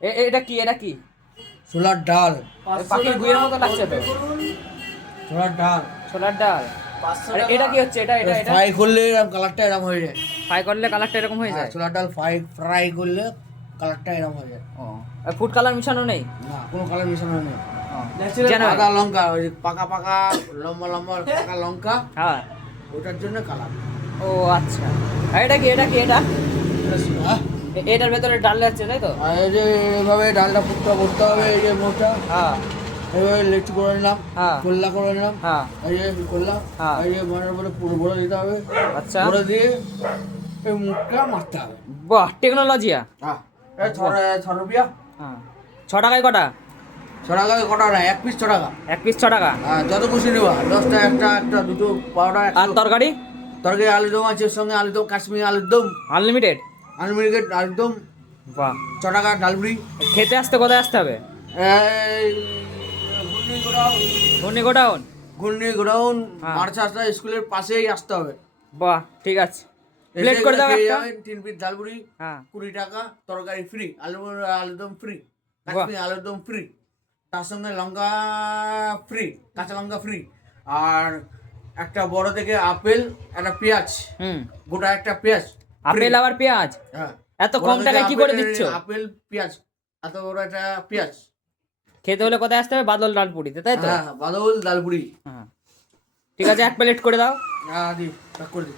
এটা কি এটা কি? ছোলার ডাল। পাখির গুয়ের মতো লাগছে তো। ছোলার ডাল। ছোলার ডাল। আরে এটা কি হচ্ছে? এটা এটা এটা ফ্রাই করলে এরকম কালারটা এরকম হয়ে যায়। ফ্রাই করলে কালারটা এরকম হয়ে যায়। ছোলার ডাল ফ্রাই করলে কালারটা এরকম হয়ে যায়। ও, আর ফুড কালার মিশানো নেই? না, কোনো কালার মিশানো নেই। জানো? আদা লঙ্কা, ওই পাকা পাকা লম্বা লম্বা পাকা লঙ্কা, হ্যাঁ। ওটার জন্য কালার। ও আচ্ছা। আর এটা কি এটা কি এটা? এটার ভেতরে ডাল যাচ্ছে তাই তো? আর এই যে এইভাবে ডালটা করতে হবে, এই যে মোটা হ্যাঁ এইভাবে লেচি করে নিলাম, হ্যাঁ খোল্লা করে নিলাম, হ্যাঁ এই যে করলাম, হ্যাঁ। এই যে মারার পরে পুরো ভরে দিতে হবে, আচ্ছা। ভরে দিয়ে এই মুখটা মারতে হবে। বাহ, টেকনোলজিয়া। হ্যাঁ, এই ছ রুপিয়া। হ্যাঁ, 6 টাকায় কটা? 6 টাকা কটা না, এক পিস 6 টাকা। এক পিস 6 টাকা। হ্যাঁ, যত খুশি নেবা, 10টা একটা একটা দুটো পাউডার। আর তরকারি? তরকারি আলুদম আছে, এর সঙ্গে আলুদম, কাশ্মীরি আলুদম, আনলিমিটেড? আনলিমিটেড আলুদম, বাহ। 6 টাকা ডালবুড়ি। খেতে আসতে কোথায় আসতে হবে? এই ঘূর্ণি গোডাউন? ঘূর্ণি গোডাউন হ্যাঁ। মার্চাসা স্কুলের পাশেই আসতে হবে। বাহ, ঠিক আছে। প্লেট করে দাও একটা। 3 পিস ডালবুড়ি, হ্যাঁ। 20 টাকা, তরকারি ফ্রি, আলুদম ফ্রি, বাহ। কাশ্মীরি আলুদম ফ্রি, তার সঙ্গে লঙ্কা ফ্রি, কাঁচা লঙ্কা ফ্রি, আর একটা বড় থেকে আপেল, একটা পেঁয়াজ, হুম। গোটা একটা পেঁয়াজ। আপেল আবার পেঁয়াজ? হ্যাঁ, এত কম টাকায় কি করে দিচ্ছ? আপেল পেঁয়াজ, এত বড় একটা পেঁয়াজ। খেতে হলে কোথায় আসতে হবে? বাদল ডালপুরিতে তাই তো? হ্যাঁ, বাদল ডালপুরি। হ্যাঁ, ঠিক আছে, 1 প্লেট করে দাও। দি প্যাক করে দি।